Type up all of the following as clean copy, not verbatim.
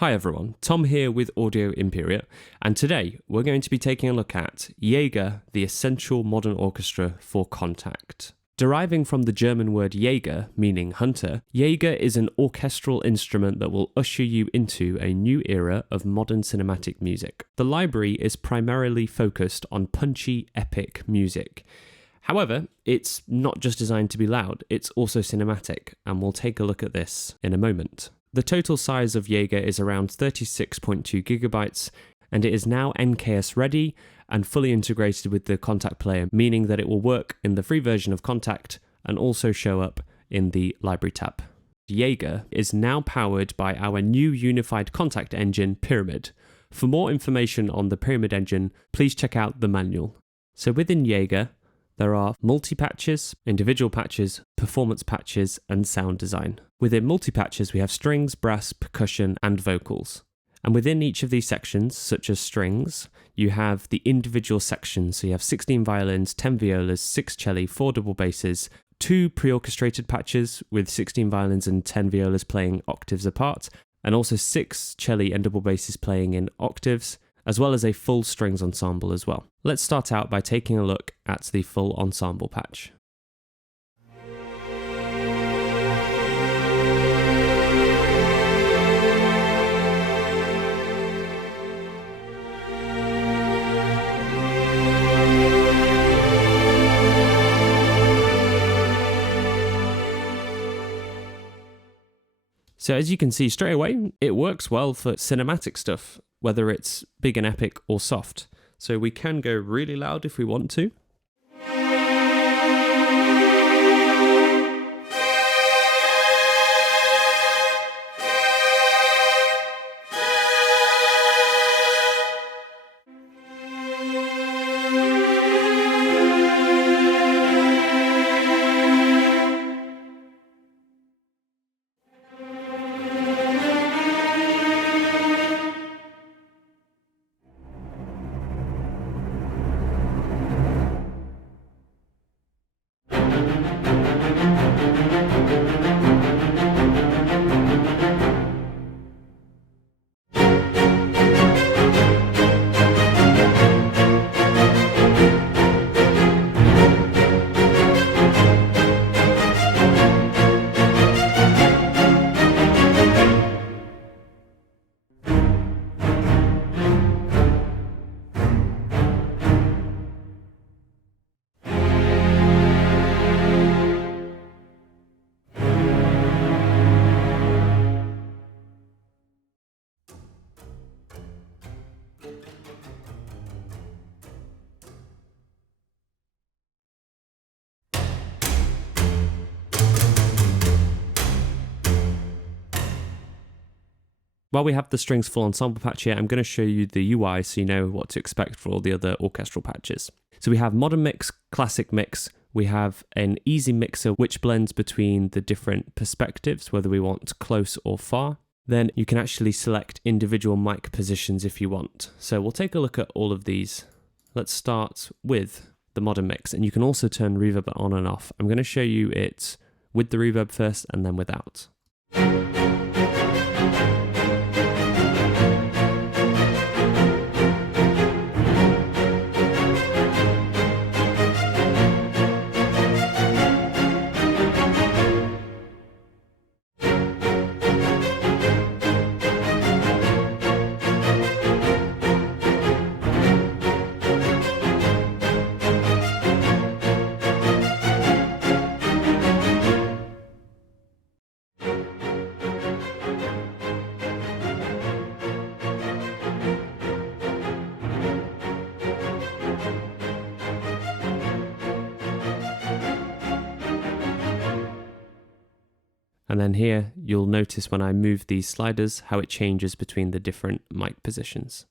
Hi everyone, Tom here with Audio Imperia, and today we're going to be taking a look at Jäger, the essential modern orchestra for contact. Deriving from the German word Jäger, meaning hunter, Jäger is an orchestral instrument that will usher you into a new era of modern cinematic music. The library is primarily focused on punchy, epic music. However, it's not just designed to be loud, it's also cinematic, and we'll take a look at this in a moment. The total size of Jäger is around 36.2 gigabytes, and it is now NKS ready and fully integrated with the Kontakt player, meaning that it will work in the free version of Kontakt and also show up in the library tab. Jäger is now powered by our new unified Kontakt engine, Pyramid. For more information on the Pyramid engine, please check out the manual. So within Jäger, there are multi-patches, individual patches, performance patches, and sound design. Within multi-patches, we have strings, brass, percussion, and vocals. And within each of these sections, such as strings, you have the individual sections. So you have 16 violins, 10 violas, 6 celli, 4 double basses, 2 pre-orchestrated patches with 16 violins and 10 violas playing octaves apart, and also 6 celli and double basses playing in octaves, as well as a full strings ensemble as well. Let's start out by taking a look at the full ensemble patch. So as you can see straight away, it works well for cinematic stuff, whether it's big and epic or soft. So we can go really loud if we want to. While we have the strings full ensemble patch here, I'm going to show you the UI so you know what to expect for all the other orchestral patches. So we have modern mix, classic mix, we have an easy mixer which blends between the different perspectives, whether we want close or far. Then you can actually select individual mic positions if you want. So we'll take a look at all of these. Let's start with the modern mix, and you can also turn reverb on and off. I'm going to show you it with the reverb first and then without. And then here, you'll notice when I move these sliders, how it changes between the different mic positions.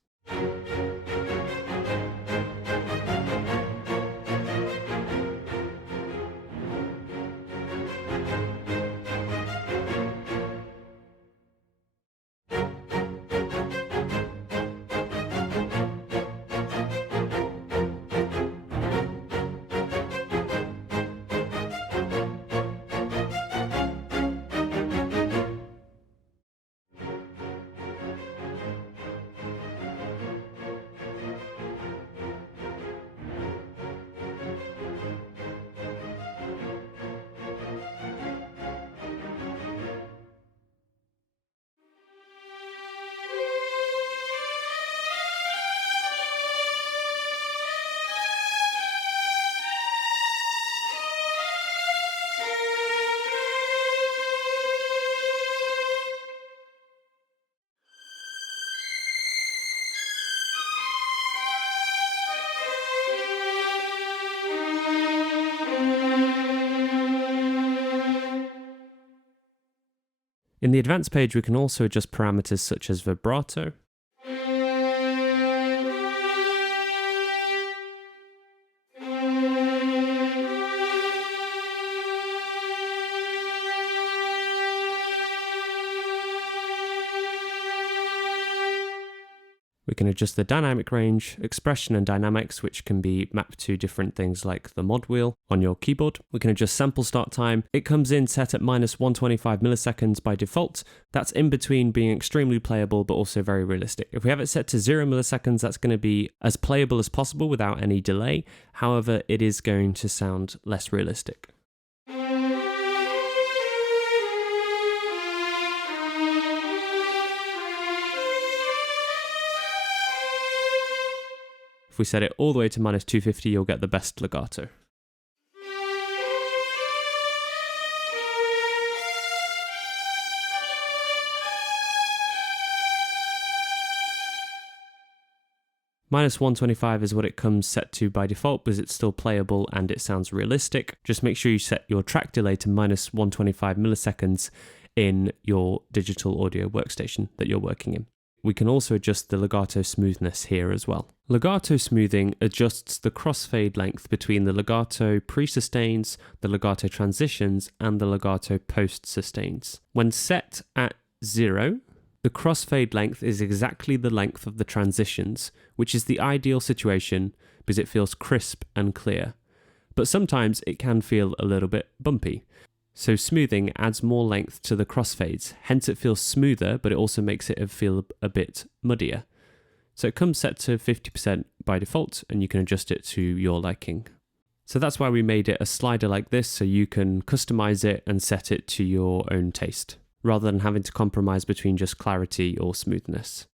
In the advanced page, we can also adjust parameters such as vibrato, we can adjust the dynamic range, expression and dynamics, which can be mapped to different things like the mod wheel on your keyboard. We can adjust sample start time. It comes in set at minus 125 milliseconds by default. That's in between being extremely playable but also very realistic. If we have it set to 0 milliseconds, that's going to be as playable as possible without any delay. However, it is going to sound less realistic. If we set it all the way to minus 250, you'll get the best legato. Minus 125 is what it comes set to by default because it's still playable and it sounds realistic. Just make sure you set your track delay to minus 125 milliseconds in your digital audio workstation that you're working in. We can also adjust the legato smoothness here as well. Legato smoothing adjusts the crossfade length between the legato pre-sustains, the legato transitions, and the legato post-sustains. When set at 0, the crossfade length is exactly the length of the transitions, which is the ideal situation because it feels crisp and clear. But sometimes it can feel a little bit bumpy. So smoothing adds more length to the crossfades, hence it feels smoother, but it also makes it feel a bit muddier. So it comes set to 50% by default, and you can adjust it to your liking. So that's why we made it a slider like this, so you can customize it and set it to your own taste, rather than having to compromise between just clarity or smoothness.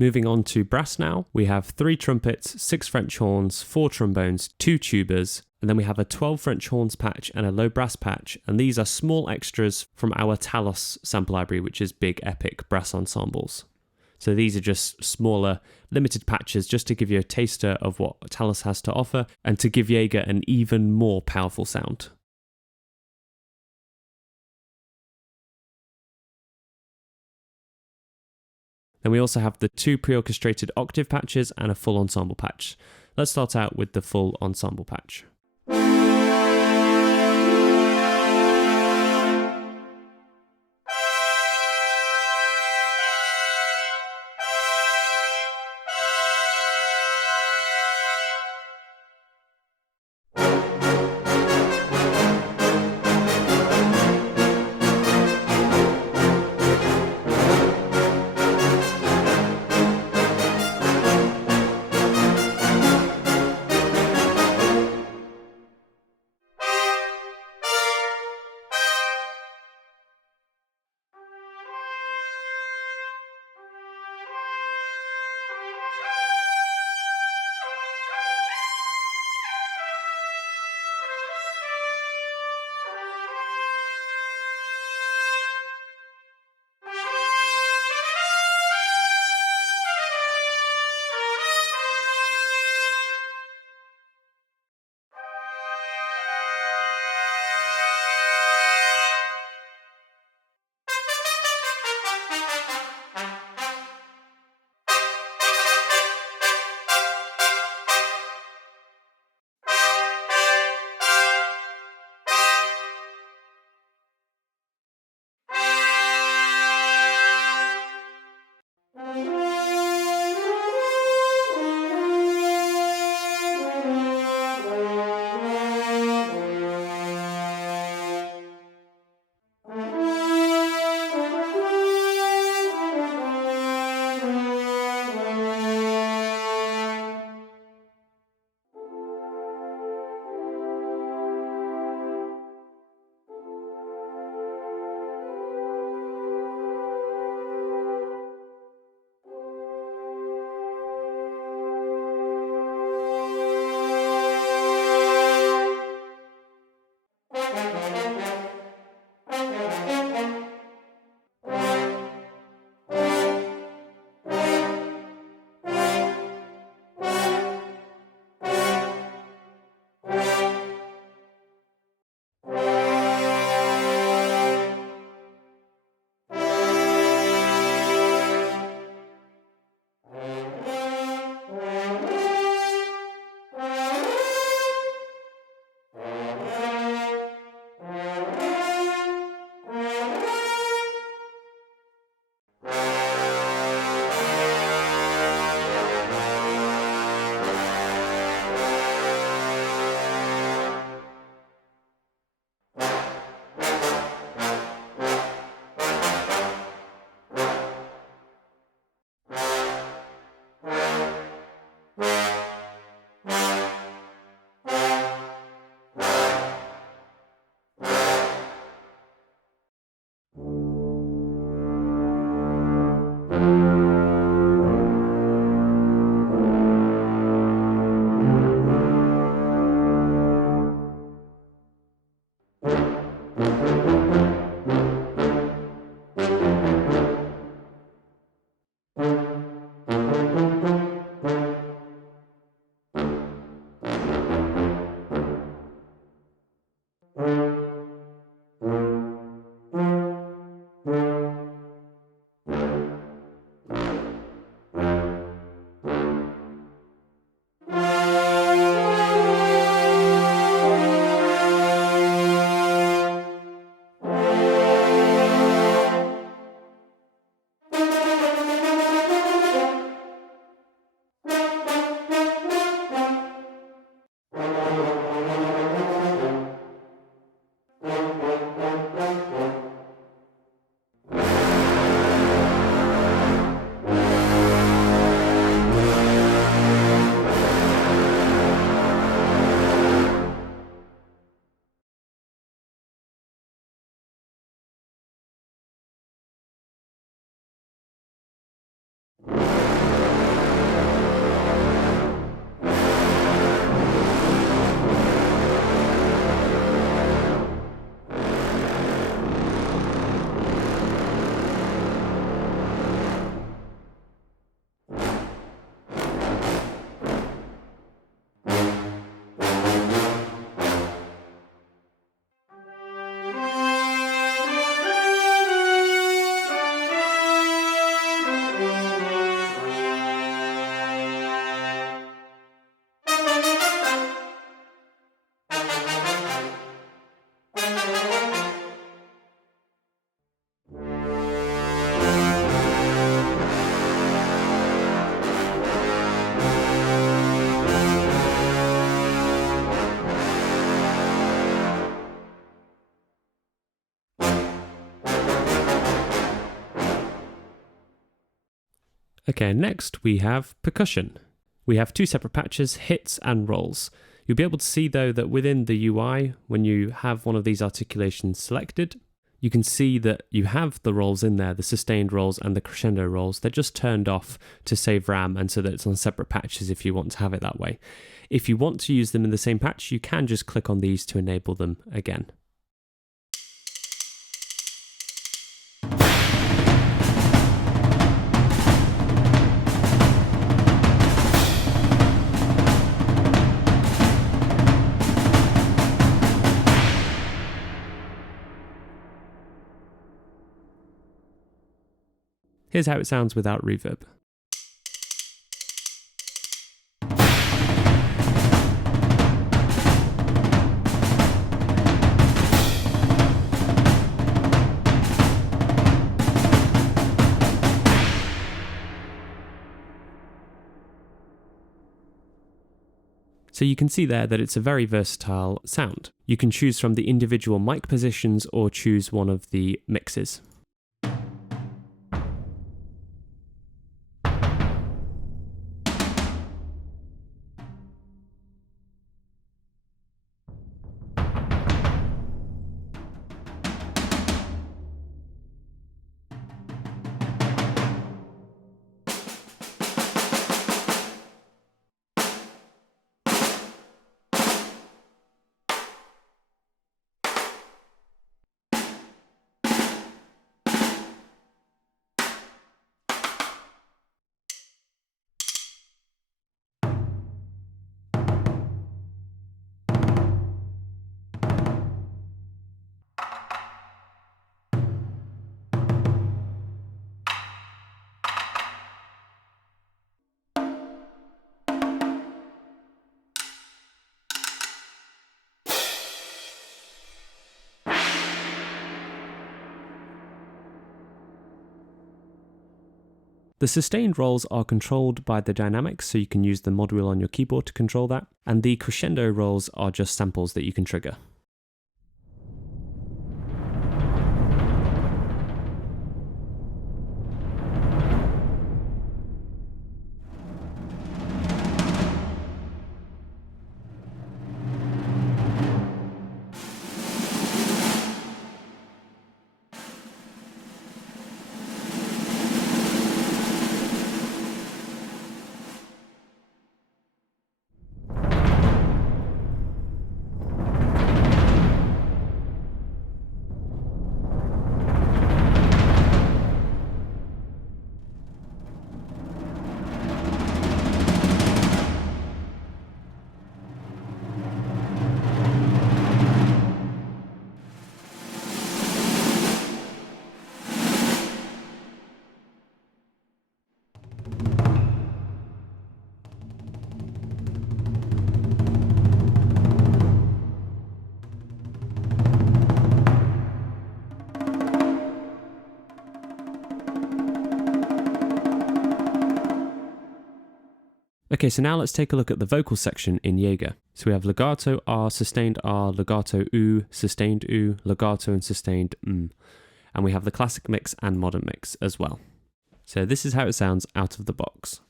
Moving on to brass now, we have 3 trumpets, 6 French horns, 4 trombones, 2 tubas, and then we have a 12 French horns patch and a low brass patch, and these are small extras from our Talos sample library, which is big epic brass ensembles. So these are just smaller, limited patches just to give you a taster of what Talos has to offer and to give Jäger an even more powerful sound. Then we also have the 2 pre-orchestrated octave patches and a full ensemble patch. Let's start out with the full ensemble patch. Okay, next we have percussion. We have two separate patches, hits and rolls. You'll be able to see though that within the UI, when you have one of these articulations selected, you can see that you have the rolls in there, the sustained rolls and the crescendo rolls. They're just turned off to save RAM and so that it's on separate patches if you want to have it that way. If you want to use them in the same patch, you can just click on these to enable them again. Here's how it sounds without reverb. So you can see there that it's a very versatile sound. You can choose from the individual mic positions or choose one of the mixes. The sustained rolls are controlled by the dynamics, so you can use the module on your keyboard to control that, and the crescendo rolls are just samples that you can trigger. Okay, so now let's take a look at the vocal section in Jäger. So we have legato R, sustained R, legato U, sustained U, legato and sustained M. And we have the classic mix and modern mix as well. So this is how it sounds out of the box.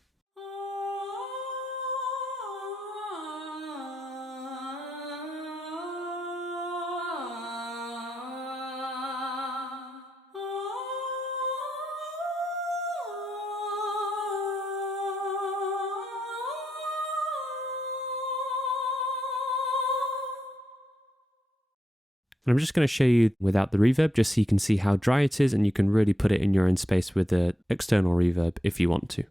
And I'm just going to show you without the reverb, just so you can see how dry it is and you can really put it in your own space with the external reverb if you want to.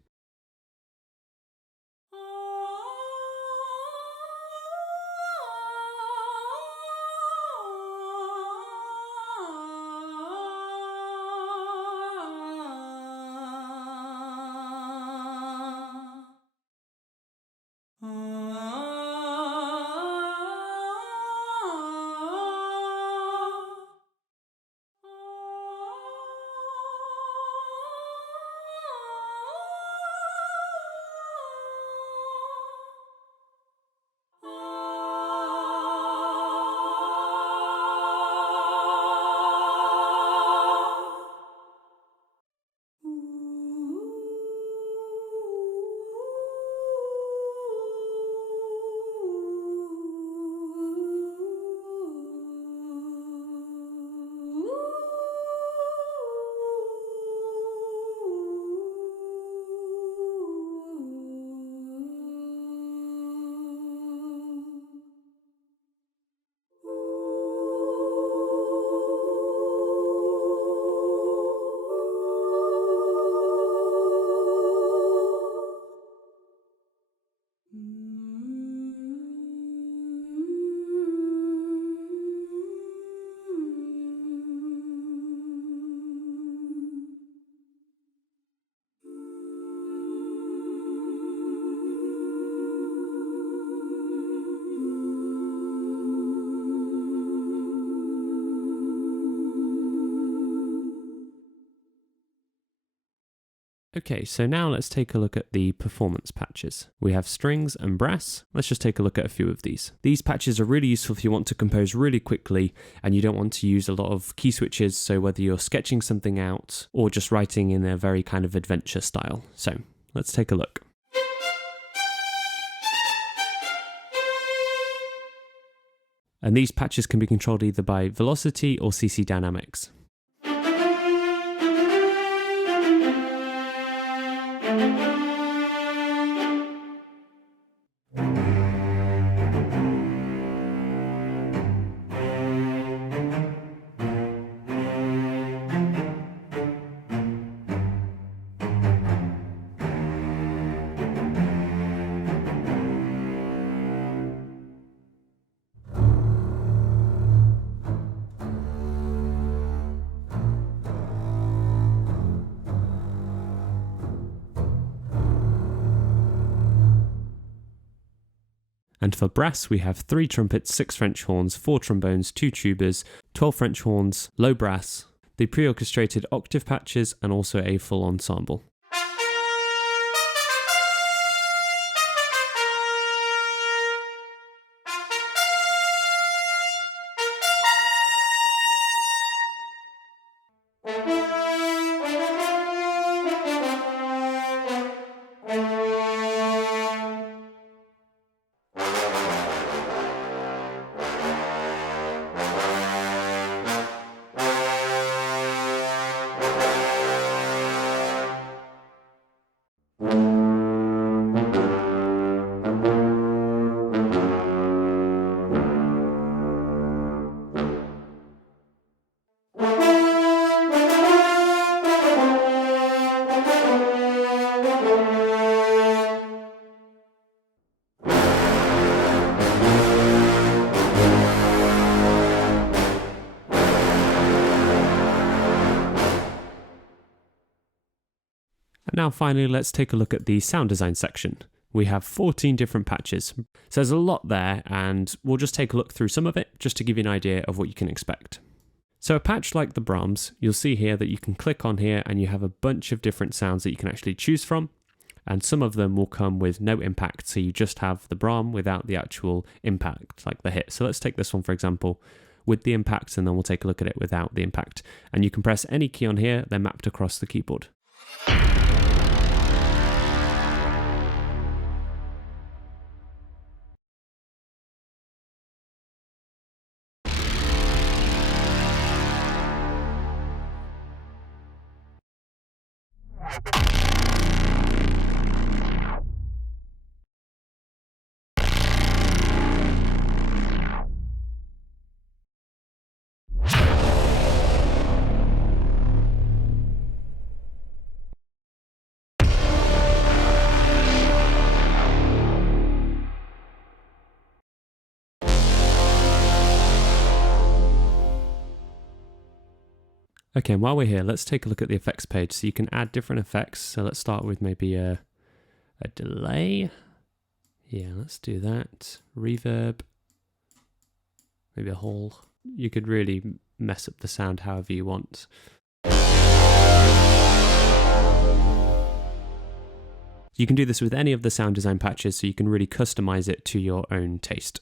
Okay, so now let's take a look at the performance patches. We have strings and brass. Let's just take a look at a few of these. These patches are really useful if you want to compose really quickly and you don't want to use a lot of key switches, so whether you're sketching something out or just writing in a very kind of adventure style. So let's take a look. And these patches can be controlled either by velocity or CC dynamics. And for brass, we have 3 trumpets, 6 French horns, 4 trombones, 2 tubas, 12 French horns, low brass, the pre-orchestrated octave patches, and also a full ensemble. Now finally, let's take a look at the sound design section. We have 14 different patches, so there's a lot there, and we'll just take a look through some of it just to give you an idea of what you can expect. So a patch like the Brahms, you'll see here that you can click on here and you have a bunch of different sounds that you can actually choose from, and some of them will come with no impact, so you just have the Brahm without the actual impact, like the hit. So let's take this one for example, with the impact, and then we'll take a look at it without the impact. And you can press any key on here, they're mapped across the keyboard. Okay, and while we're here, let's take a look at the effects page. So you can add different effects. So let's start with maybe a delay. Yeah, let's do that. Reverb. Maybe a hall. You could really mess up the sound however you want. You can do this with any of the sound design patches, so you can really customize it to your own taste.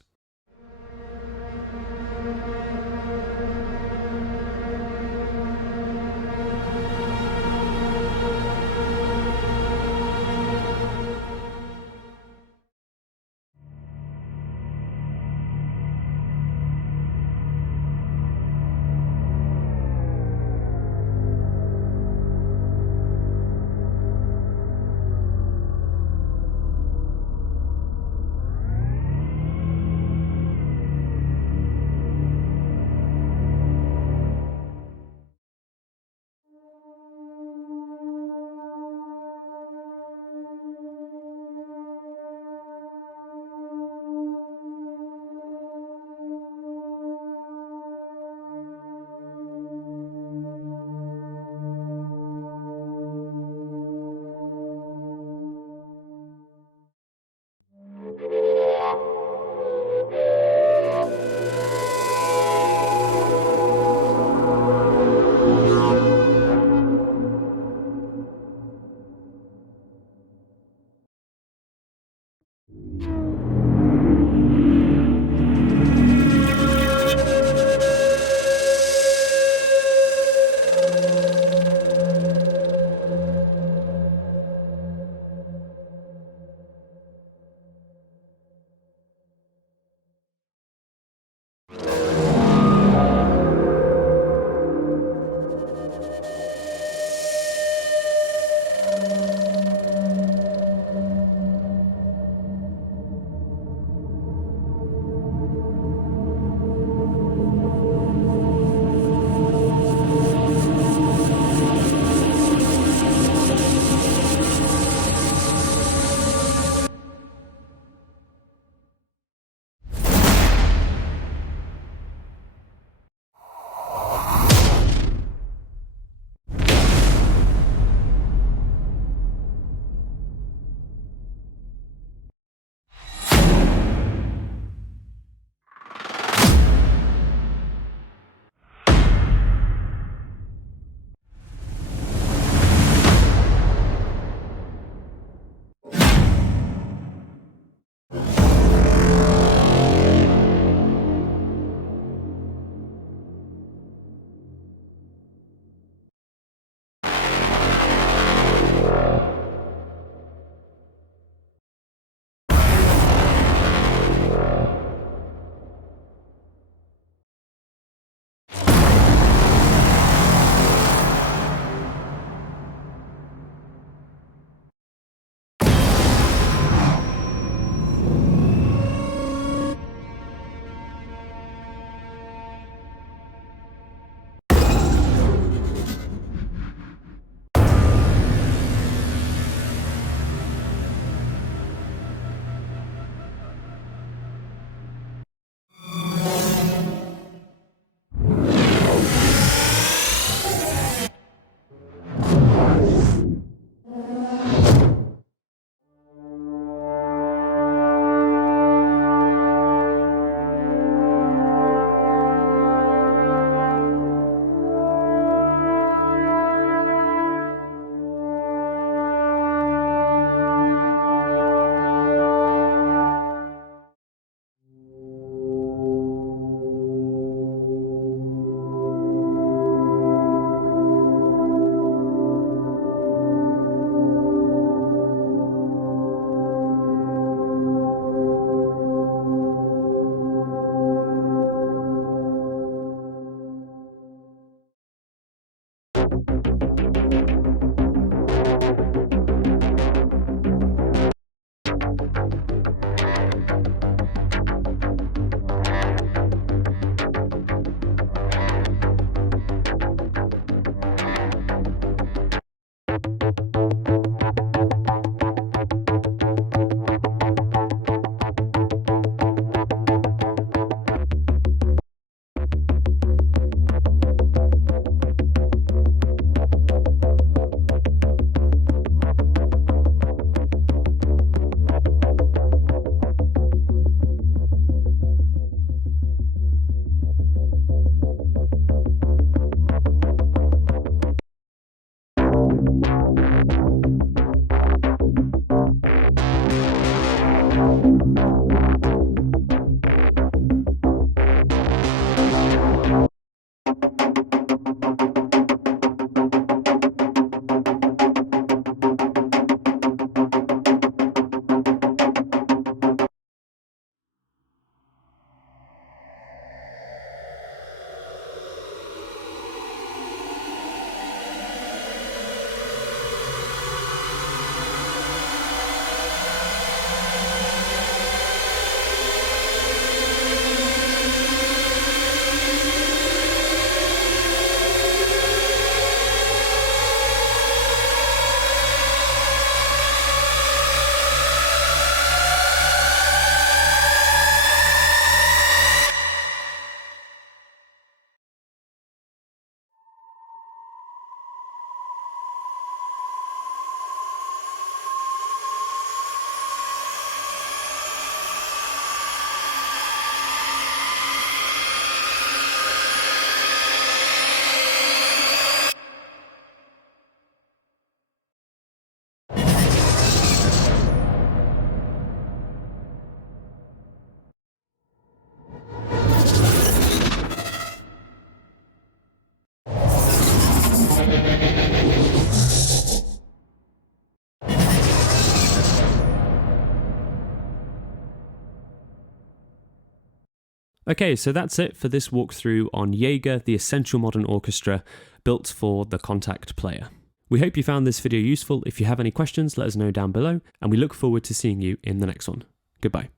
Okay, so that's it for this walkthrough on Jäger, the essential modern orchestra built for the Kontakt player. We hope you found this video useful. If you have any questions, let us know down below, and we look forward to seeing you in the next one. Goodbye.